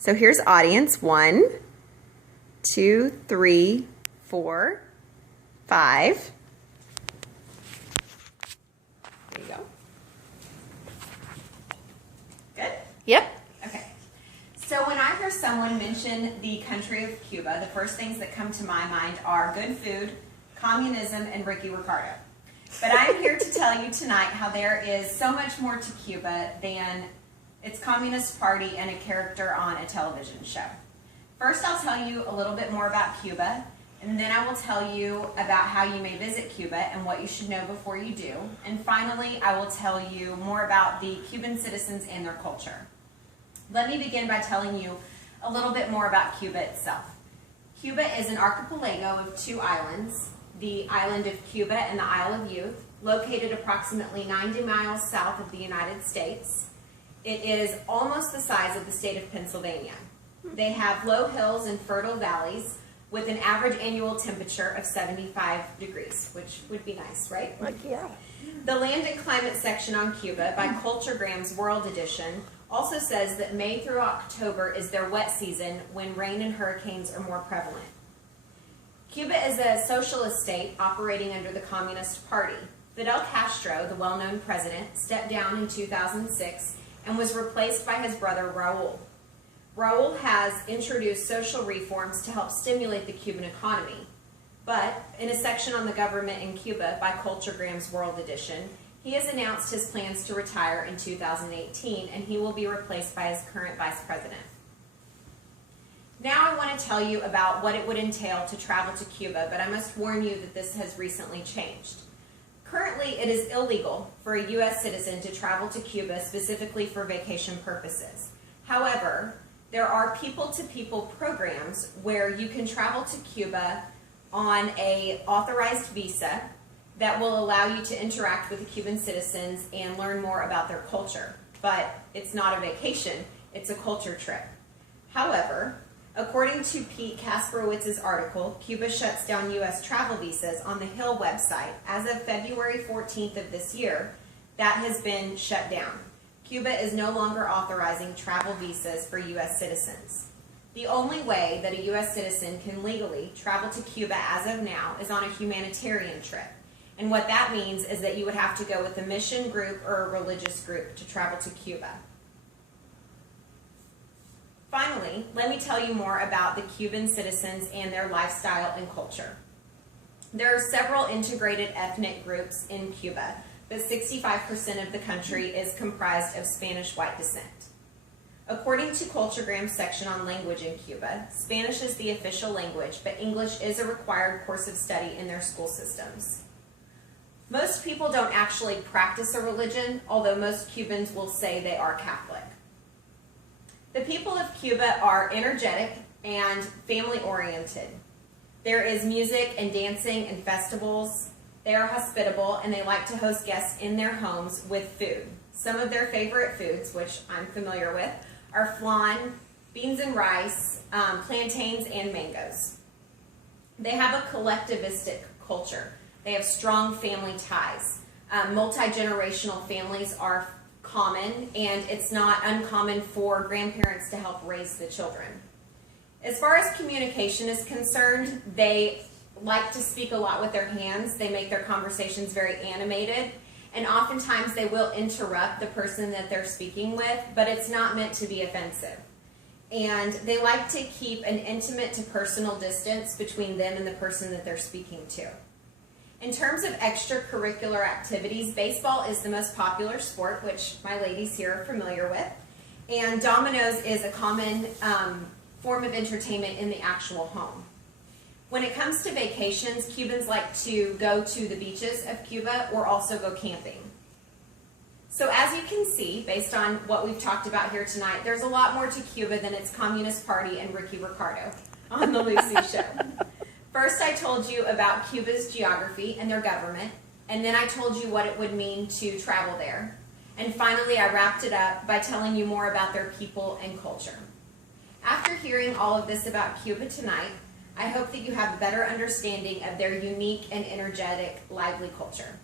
So here's audience 1, 2, 3, 4, 5. There you go. Good? Yep. Okay. So when I hear someone mention the country of Cuba, the first things that come to my mind are good food, communism, and Ricky Ricardo. But I'm here to tell you tonight how there is so much more to Cuba than its Communist Party and a character on a television show. First, I'll tell you a little bit more about Cuba, and then I will tell you about how you may visit Cuba and what you should know before you do. And finally, I will tell you more about the Cuban citizens and their culture. Let me begin by telling you a little bit more about Cuba itself. Cuba is an archipelago of 2 islands, the island of Cuba and the Isle of Youth, located approximately 90 miles south of the United States. It is almost the size of the state of Pennsylvania. They have low hills and fertile valleys with an average annual temperature of 75 degrees, which would be nice, right? Yeah. The Land and Climate section on Cuba by Culturegram's World Edition also says that May through October is their wet season when rain and hurricanes are more prevalent. Cuba is a socialist state operating under the Communist Party. Fidel Castro, the well-known president, stepped down in 2006 and was replaced by his brother Raul. Raul has introduced social reforms to help stimulate the Cuban economy. But in a section on the government in Cuba by Culturegram's World Edition, he has announced his plans to retire in 2018, and he will be replaced by his current vice president. Now I want to tell you about what it would entail to travel to Cuba, but I must warn you that this has recently changed. Currently, it is illegal for a U.S. citizen to travel to Cuba specifically for vacation purposes. However, there are people-to-people programs where you can travel to Cuba on an authorized visa that will allow you to interact with the Cuban citizens and learn more about their culture. But it's not a vacation, it's a culture trip. However, according to Pete Kasperowicz's article, Cuba shuts down U.S. travel visas on the Hill website. As of February 14th of this year, that has been shut down. Cuba is no longer authorizing travel visas for U.S. citizens. The only way that a U.S. citizen can legally travel to Cuba as of now is on a humanitarian trip. And what that means is that you would have to go with a mission group or a religious group to travel to Cuba. Finally, let me tell you more about the Cuban citizens and their lifestyle and culture. There are several integrated ethnic groups in Cuba, but 65% of the country is comprised of Spanish white descent. According to Culturegram's section on language in Cuba, Spanish is the official language, but English is a required course of study in their school systems. Most people don't actually practice a religion, although most Cubans will say they are Catholic. The people of Cuba are energetic and family-oriented. There is music and dancing and festivals. They are hospitable, and they like to host guests in their homes with food. Some of their favorite foods, which I'm familiar with, are flan, beans and rice, plantains, and mangoes. They have a collectivistic culture. They have strong family ties. Multi-generational families are common, and it's not uncommon for grandparents to help raise the children. As far as communication is concerned, they like to speak a lot with their hands. They make their conversations very animated, and oftentimes they will interrupt the person that they're speaking with, but it's not meant to be offensive. And they like to keep an intimate to personal distance between them and the person that they're speaking to. In terms of extracurricular activities, baseball is the most popular sport, which my ladies here are familiar with, and dominoes is a common form of entertainment in the actual home. When it comes to vacations, Cubans like to go to the beaches of Cuba or also go camping. So as you can see, based on what we've talked about here tonight, there's a lot more to Cuba than its Communist Party and Ricky Ricardo on the Lucy Show. First, I told you about Cuba's geography and their government, and then I told you what it would mean to travel there. And finally, I wrapped it up by telling you more about their people and culture. After hearing all of this about Cuba tonight, I hope that you have a better understanding of their unique and energetic, lively culture.